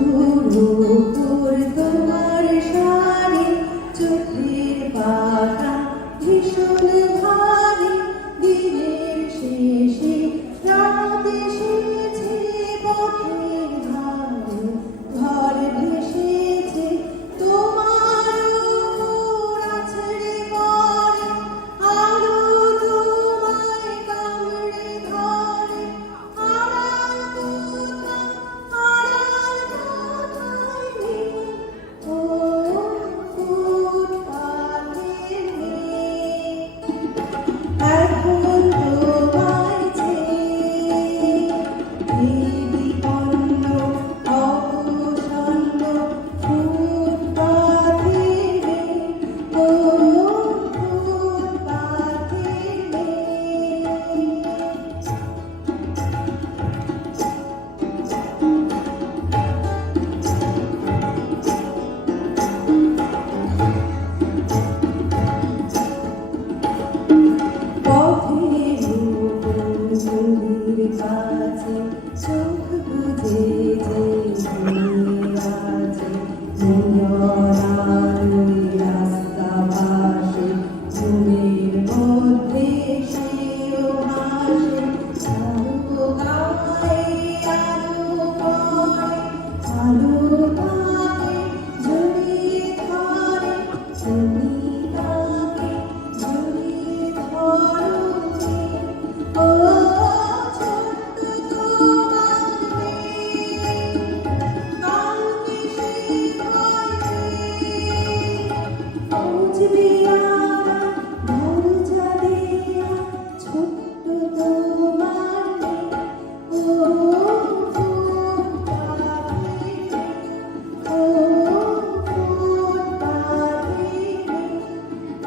উপর তোমার শাড়ি, চোখের পাতা ভীষণ ভারী, দিনের শেষে রাত এসেছে, পথের ধারে ঘর ভেসেছে, তোমার উপর আছড়ে পড়ে আলো, তোমায় কামড়ে ধরে, আড়াল কোথায় নেই, ও ফুটপাতের মেয়ে। এখন তোমায় ছেড়ে এই বিপন্ন অবসন্ন ফুটপাতের মেয়ে, ও ফুটপাতের মেয়ে। পথের উপর নদীর কাছে চোখ বুজে যে আছে, নিয়রার ওই রাস্তা পাশে ঘুমের মধ্যে সেও হাসে, আলো গায়ে আলো পড়ে, আলো তাকে জড়িয়ে ধরে, তুমি তাকে জড়িয়ে ধরো, ও ছোট্ট তোমার মেয়ে, কালকে সে ভয় পেয়ে পৌঁছবে আনা দরজা দেয়া, ছোট্ট তোমার মেয়ে, ও ফুটপাতের মেয়ে, ও ফুটপাতের মেয়ে,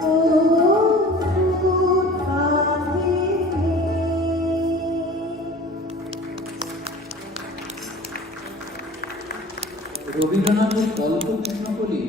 ও ফুটপাতের মেয়ে। রবীন্দ্রনাথের গল্প কৃষ্ণকলি